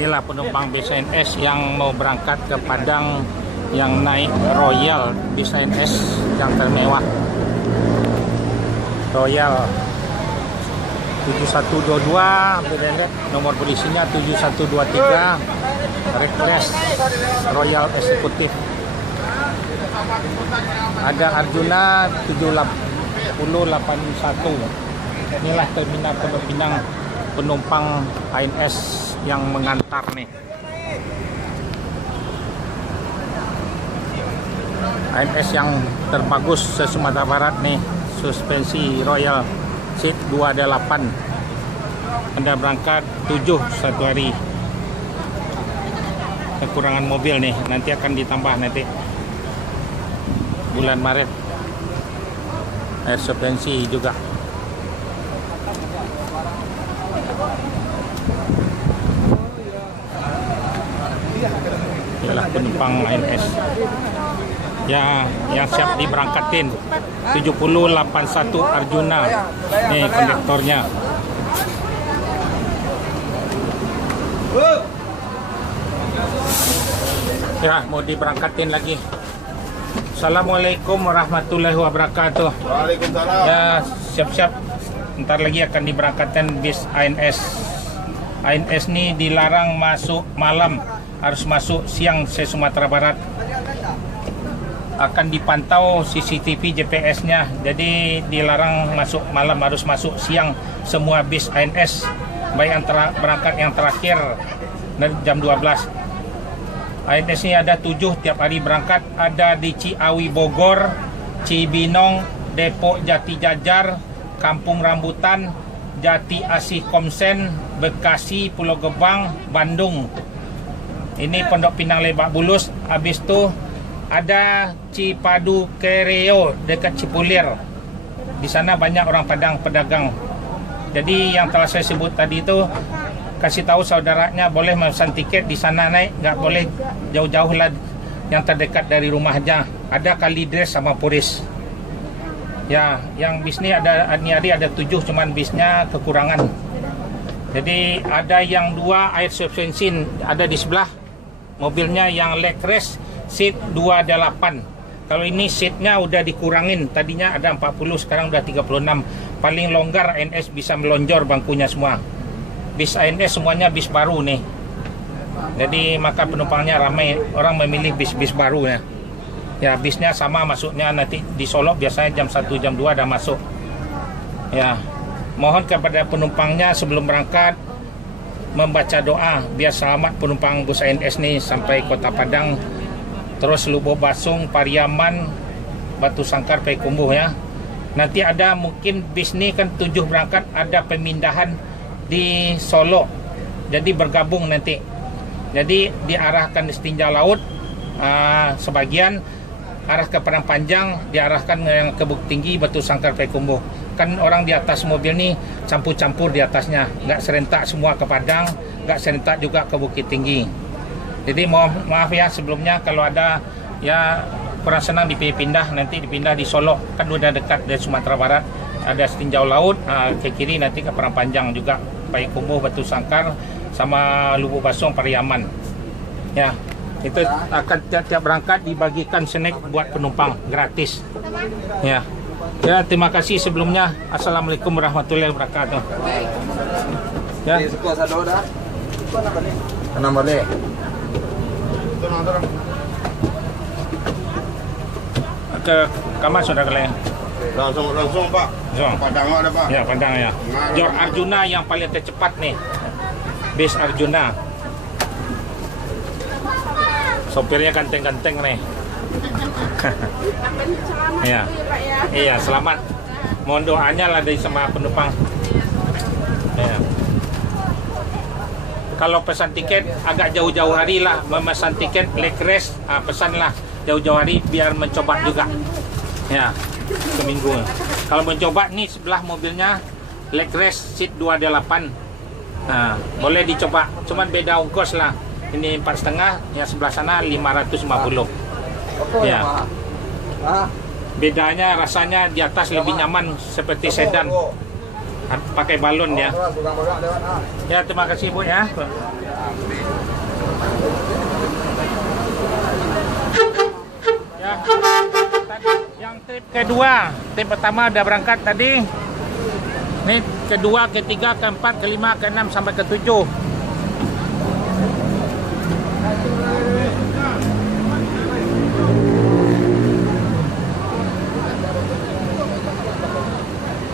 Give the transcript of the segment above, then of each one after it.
Inilah penumpang bis ANS yang mau berangkat ke Padang yang naik Royal bis ANS yang termewah. Royal 7122 BDN, nomor polisinya 7123, Reckless Royal Eksekutif. Ada Arjuna 7081. Inilah terminal Pondok Pinang penumpang ANS yang mengantar nih. ANS yang terbagus se-Sumatera Barat nih, suspensi Royal seat 28. Anda berangkat 7 satu hari. Kekurangan mobil nih, nanti akan ditambah nanti bulan Maret. Air suspensi juga. Inilah penumpang ANS ya, yang siap diberangkatin 7081 Arjuna. Nih kondektornya. Ya, mau diberangkatin lagi. Assalamualaikum warahmatullahi wabarakatuh. Waalaikumsalam. Ya, siap-siap. Ntar lagi akan diberangkatkan bis ANS. ANS ini dilarang masuk malam, harus masuk siang se-Sumatera Barat. Akan dipantau CCTV GPS-nya, jadi dilarang masuk malam, harus masuk siang semua bis ANS, baik antara berangkat yang terakhir jam 12. ANS ini ada 7 tiap hari berangkat, ada di Ciawi Bogor, Cibinong, Depok Jati Jajar, Kampung Rambutan, Jati Asih Komsen, Bekasi, Pulau Gebang, Bandung. Ini Pondok Pinang Lebak Bulus. Habis itu ada Cipadu Kereo dekat Cipulir. Di sana banyak orang Padang pedagang. Jadi yang telah saya sebut tadi itu, kasih tahu saudaranya boleh memesan tiket di sana naik, nggak boleh jauh-jauh lah, yang terdekat dari rumah aja. Ada Kalidres sama Puris. Ya, yang bis ini ada hari ada 7, cuman bisnya kekurangan. Jadi ada yang 2 air suspensi ada di sebelah mobilnya yang Reckless seat 28. Kalau ini seatnya udah dikurangin, tadinya ada 40, sekarang udah 36. Paling longgar ANS bisa melonjor bangkunya semua. Bis ANS semuanya bis baru nih. Jadi maka penumpangnya ramai, orang memilih bis-bis baru ya. Ya, bisnya sama masuknya nanti di Solo biasanya jam 1 jam 2 ada masuk. Ya. Mohon kepada penumpangnya sebelum berangkat membaca doa biar selamat penumpang bus ANS nih sampai Kota Padang, terus Lubuk Basung, Pariaman, Batu Sangkar, Payakumbuh ya. Nanti ada mungkin bis ini kan 7 berangkat, ada pemindahan di Solo, jadi bergabung nanti. Jadi diarahkan di Setinja Laut, sebagian arah ke Padang Panjang, diarahkan ke Bukit Tinggi, Batu Sangkar, Payakumbuh. Kan orang di atas mobil nih campur-campur di atasnya, nggak serentak semua ke Padang, nggak serentak juga ke Bukit Tinggi. Jadi maaf ya sebelumnya kalau ada ya kurang senang dipindah, nanti dipindah di Solo, kan udah dekat dari Sumatera Barat. Ada Setinjau Laut, ke kiri nanti ke Padang Panjang juga, Payakumbuh, Batu Sangkar, sama Lubuk Basung, Pariaman. Ya, itu akan tiap berangkat dibagikan snack buat penumpang gratis. Ya. Ya, terima kasih sebelumnya. Assalamualaikum warahmatullahi wabarakatuh. Ya. Enam balik. Ke kamar sudah kalian. Langsung Pak. Langsung. Padang ada Pak. Ya, Padang ya. Jor Arjuna yang paling tercepat nih. Bis Arjuna. Sopirnya ganteng-ganteng nih. Ya. Iya, selamat. Mohon doanya lah dari sama penumpang. Ya. Kalau pesan tiket agak jauh-jauh hari lah, memesan tiket Reckless, pesanlah jauh-jauh hari biar mencoba juga. Ya, seminggu. Kalau mencoba nih sebelah mobilnya Reckless seat 28. Nah, boleh dicoba. Cuman beda ongkos lah. Ini 4,5, yang sebelah sana 550. Ya. Bedanya rasanya di atas lebih nyaman seperti sedan. Pakai balon dia. Ya, terima kasih Bu ya. Ya, yang trip kedua, trip pertama udah berangkat tadi. Ini kedua, ketiga, keempat, kelima, keenam sampai ketujuh.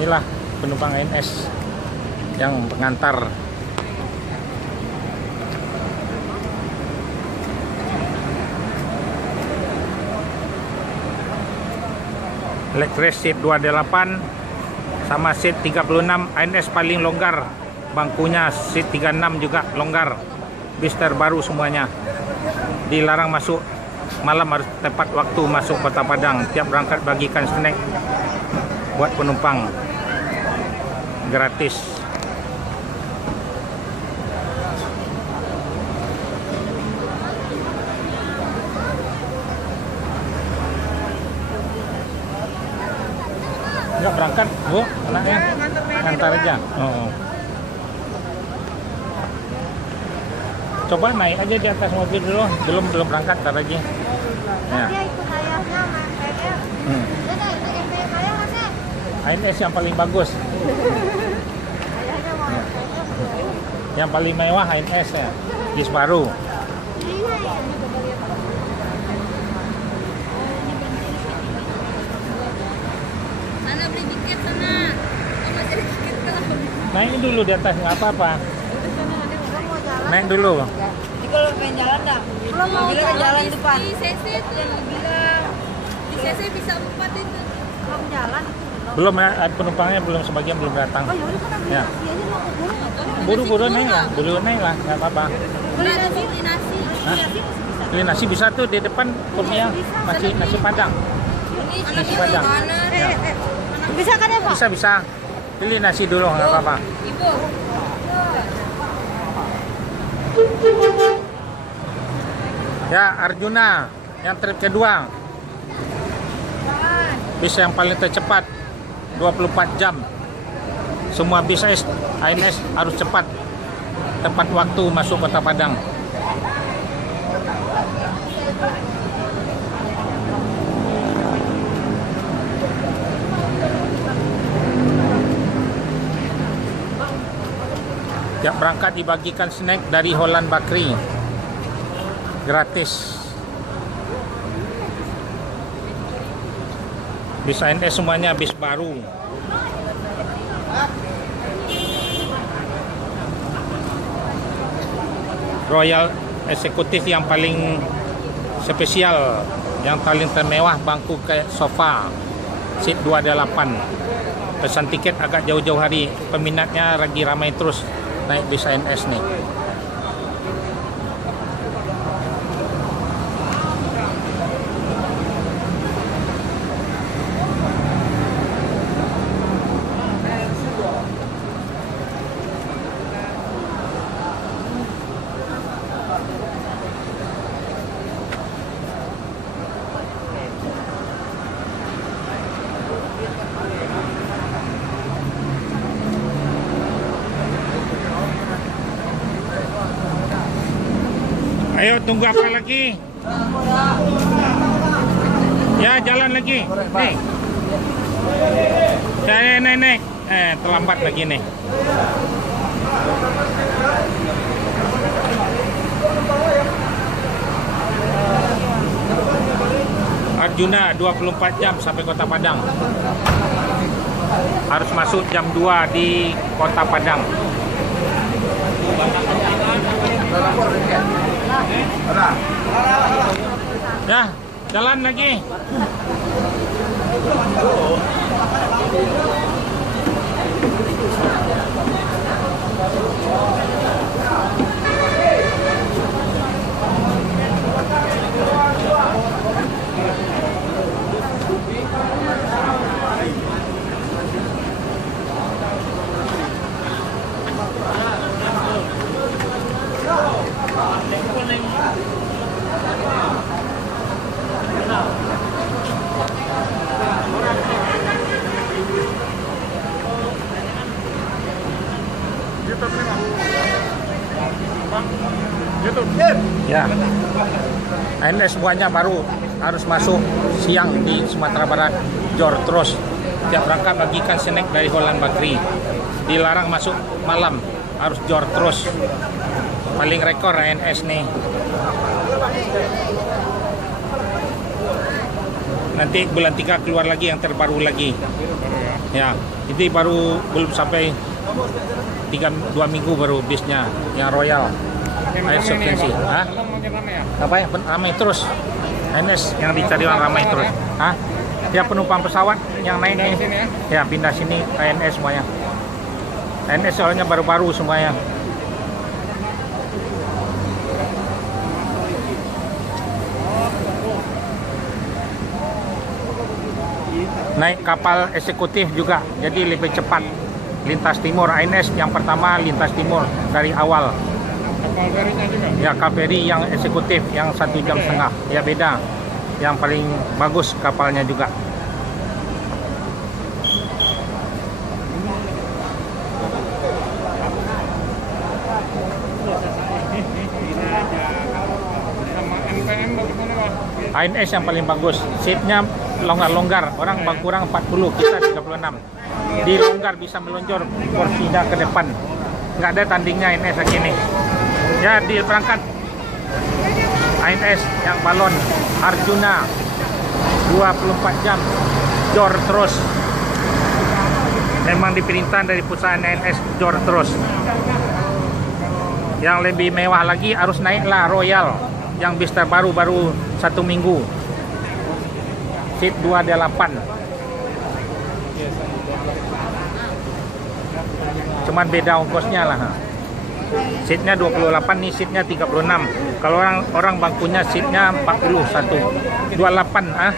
Inilah penumpang ANS yang pengantar. Leg rest seat 28 sama seat 36. ANS paling longgar, bangkunya seat 36 juga longgar. Bis terbaru semuanya. Dilarang masuk malam, harus tepat waktu masuk Kota Padang. Tiap berangkat bagikan snack buat penumpang gratis. Enggak berangkat, Bu, anaknya ngantar aja. Oh. Coba naik aja di atas mobil dulu, belum berangkat tar lagi. Ya. ANS yang paling bagus. Yang paling mewah ANS ya, bis baru. Sana beli tiket sana. Sama cari tiket kalau. Naik dulu di atas, nggak apa-apa. Naik dulu. Jadi kalau pengen jalan dah. Belum mau bilang jalan depan. Di CC itu yang bilang. Di CC bisa 4 itu. Belum jalan. Belum ya, penumpangnya belum, sebagian belum datang. Ya. Buru-buru naik lah, nggak apa-apa. Beli nasi. Hah? Beli nasi bisa tuh di depan Kurnia, nasi Padang. Ini Nasi Padang. Ya. Bisa kan ya Pak? Bisa. Pilih nasi dulu, nggak apa-apa. Ibu. Ya, Arjuna yang trip kedua. Bis yang paling tercepat 24 jam. Semua bis ANS harus cepat. Tepat waktu masuk Kota Padang. Tiap berangkat dibagikan snack dari Holland Bakery. Gratis. Bis ANS semuanya bis baru. Royal Eksekutif yang paling spesial, yang paling termewah, bangku kayak sofa, seat 28. Pesan tiket agak jauh-jauh hari, peminatnya lagi ramai terus naik bis ANS nih. Ayo, tunggu apa lagi? Ya, jalan lagi. Nih. Ya, naik. Terlambat lagi nih. Arjuna 24 jam sampai Kota Padang. Harus masuk jam 2 di Kota Padang. Ya, jalan lagi. Ya. ANS semuanya baru harus masuk siang di Sumatera Barat, jor terus. Tiap berangkat bagikan snack dari Holland Bakery. Dilarang masuk malam, harus jor terus. Paling rekor ANS nih. Nanti bulan 3 keluar lagi yang terbaru lagi. Ya, ini baru belum sampai 2 minggu baru bisnya yang Royal. Air substansi. Hah? Apa ya? Ramai terus. ANS yang dicari orang ramai terus. Hah? Ya penumpang pesawat yang naik nih. Ya pindah sini ANS semuanya. ANS soalnya baru-baru semuanya. Naik kapal eksekutif juga, jadi lebih cepat. Lintas Timur ANS yang pertama lintas timur dari awal. Kapal ferinya juga? Ya kapal feri yang eksekutif yang 1,5 jam. Ya beda. Yang paling bagus kapalnya juga. Sama NPM bagaimana Mas? ANS yang paling bagus. Seatnya longgar-longgar. Orang kurang 40, kita 36. Dilonggar bisa melonjor porsinya ke depan. Nggak ada tandingnya ANS lagi nih. Ya di berangkat ANS yang balon Arjuna 24 jam jor terus. Memang diperintah dari perusahaan ANS jor terus. Yang lebih mewah lagi harus naiklah Royal yang bis terbaru baru 1 minggu. Seat 28. Cuman beda ongkosnya lah. Seatnya 28 nih, seatnya 36. Kalau orang bangkunya seatnya 41. 28 ah.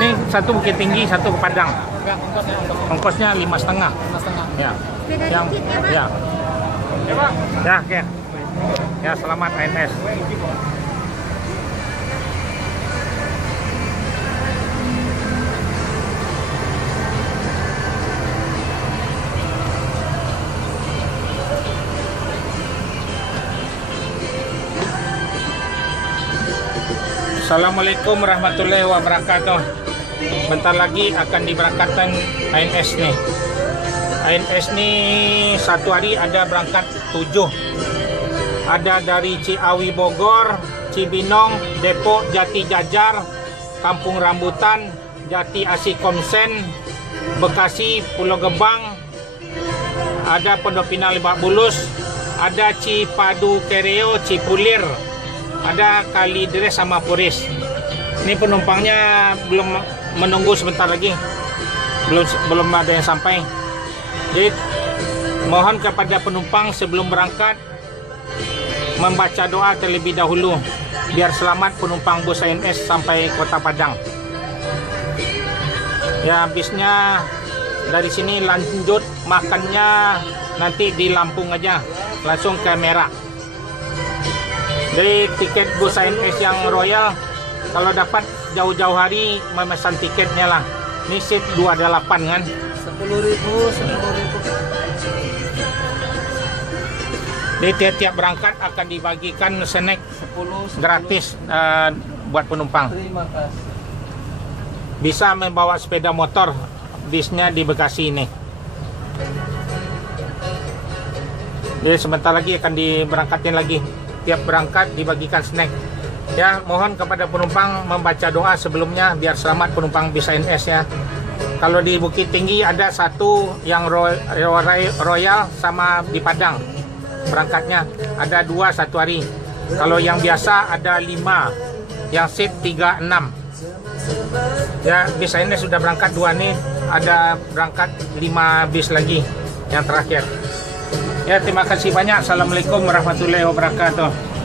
Ini satu Bukit Tinggi, satu ke Padang. Ongkosnya 5,5. Ya. Yang ya. Ya, oke. Ya, selamat ANS. Assalamualaikum warahmatullahi wabarakatuh. Bentar lagi akan diberangkatkan ANS nih. ANS nih satu hari ada berangkat 7. Ada dari Ciawi Bogor, Cibinong, Depok, Jati Jajar, Kampung Rambutan, Jati Asih Komsen, Bekasi, Pulau Gebang, ada Pondok Pinang Lebak Bulus, ada Cipadu Kereo, Cipulir, ada Kalidres sama Puris. Ini penumpangnya belum menunggu sebentar lagi, belum ada yang sampai. Jadi mohon kepada penumpang sebelum berangkat membaca doa terlebih dahulu biar selamat penumpang bus ANS sampai Kota Padang. Ya bisnya dari sini lanjut makannya nanti di Lampung aja langsung ke Merak. Dari tiket bus ANS yang Royal kalau dapat jauh-jauh hari memesan tiketnya lah. Ini seat 28 kan. 10.000. Di tiap-tiap berangkat akan dibagikan snack 10 gratis buat penumpang. Terima kasih. Bisa membawa sepeda motor, bisnya di Bekasi ini. Jadi sebentar lagi akan diberangkatin lagi. Tiap berangkat dibagikan snack. Ya, mohon kepada penumpang membaca doa sebelumnya biar selamat penumpang bis ANS ya. Kalau di Bukit Tinggi ada satu yang Royal sama di Padang. Berangkatnya ada 2 satu hari. Kalau yang biasa ada 5, yang seat 36. Ya bis ini sudah berangkat 2 nih, ada berangkat 5 bis lagi yang terakhir. Ya terima kasih banyak. Assalamualaikum warahmatullahi wabarakatuh.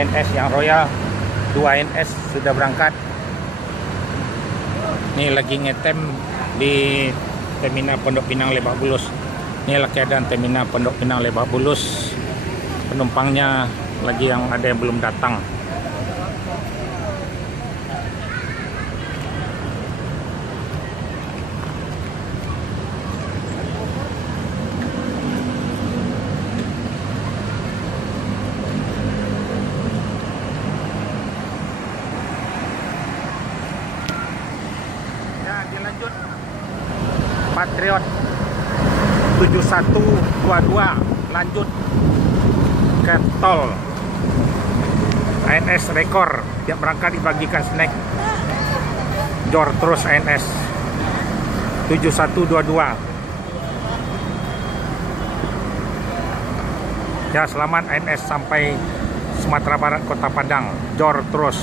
ANS yang Royal, 2 ANS sudah berangkat. Ini lagi ngetem di Terminal Pondok Pinang Lebak Bulus. Inilah keadaan Terminal Pondok Pinang Lebak Bulus. Penumpangnya lagi yang ada yang belum datang. Ya, dilanjut Patriot 7122 lanjut ke tol ANS Rekor. Tiap berangkat dibagikan snack. Jor terus ANS 7122. Ya, selamat ANS sampai Sumatera Barat Kota Padang. Jor terus.